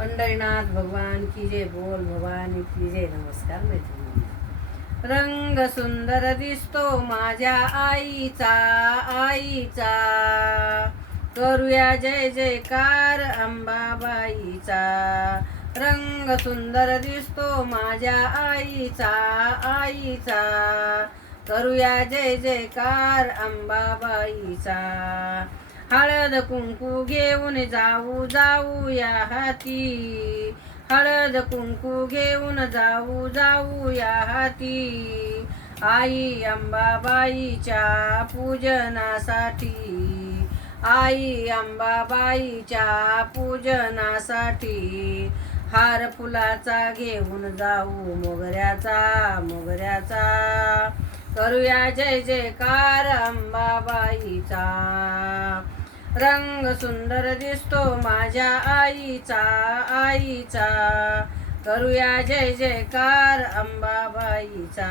पंढरीनाथ भगवान की जय, बोल भवानी की जय. नमस्कार मैत्रिणी. रंग सुंदर दिसतो माझ्या आईचा, आईचा. करूया जय जयकार अंबाबाईचा. रंग सुंदर दिसतो माझ्या आईचा, आईचा. करूया जय जयकार अंबाबाईचा. हळद कुंकू घेऊन जाऊ, जाऊया हाती. हळद कुंकू घेऊन जाऊ, जाऊया हाती. आई अंबाबाईच्या पूजनासाठी. आई अंबाबाईच्या पूजनासाठी. हार फुलाचा घेऊन जाऊ, मोगऱ्याचा, मोगऱ्याचा. करूया जय जयकार अंबाबाईचा. रंग सुंदर दिसतो माझ्या आईचा, आईचा. करूया जय जयकार अंबाबाईचा.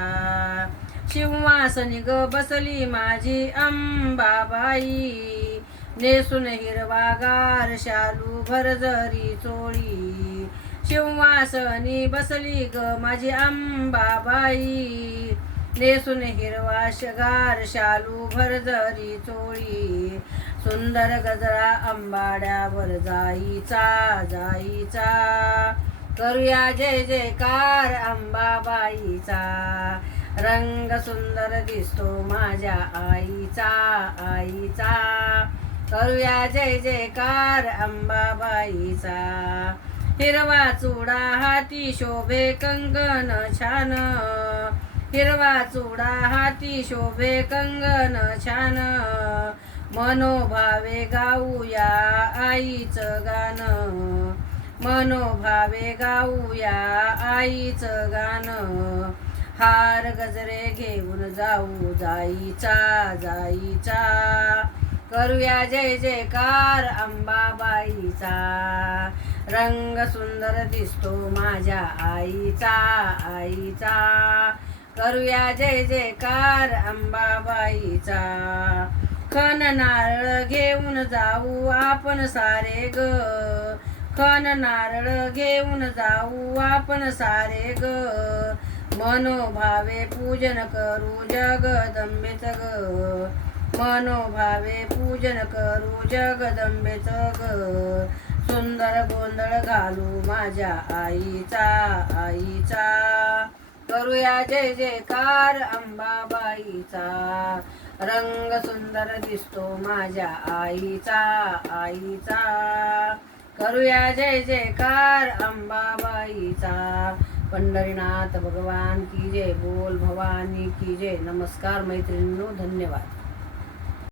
सिंहासनी ग बसली माझी अंबाबाई. नेसून हिरवागार शालू भरजरी चोळी. सिंहासनी बसली ग माझी अंबाबाई. नेसून हिरवागार शालू भरजरी चोळी. सुंदर गजरा अंबाड्यावर जाईचा, जाईचा. करूया जय जयकार अंबाबाईचा. रंग सुंदर दिसतो माझ्या आईचा, आईचा. करूया जय जयकार अंबाबाईचा. हिरवा चुडा हाती शोभे कंगन छान. हिरवा चुडा हाती शोभे कंगन छान. मनोभावे गाऊया आईचं गाणं. मनोभावे गाऊया आईचं गाणं. हार गजरे घेऊन जाऊ, जाईचा, जाईचा. करूया जय जयकार अंबाबाईचा. रंग सुंदर दिसतो माझ्या आईचा, आईचा. करूया जय जयकार अंबाबाईचा. खण नारळ घेऊन जाऊ आपण सारे ग. खण नारळ घेऊन जाऊ आपण सारे ग. मनोभावे पूजन करू जगदंबेच ग. मनोभावे पूजन करू जगदंबेच ग. सुंदर गोंधळ घालू माझ्या आईचा, आईचा. करूया जय जयकार अंबाबाईचा. रंग सुंदर दिसतो माझ्या आईचा, आईचा. करूया जय जयकार अंबाबाईचा. पंढरीनाथ भगवान की जय, बोल भवानी की जय. नमस्कार मैत्रिणींनो, धन्यवाद.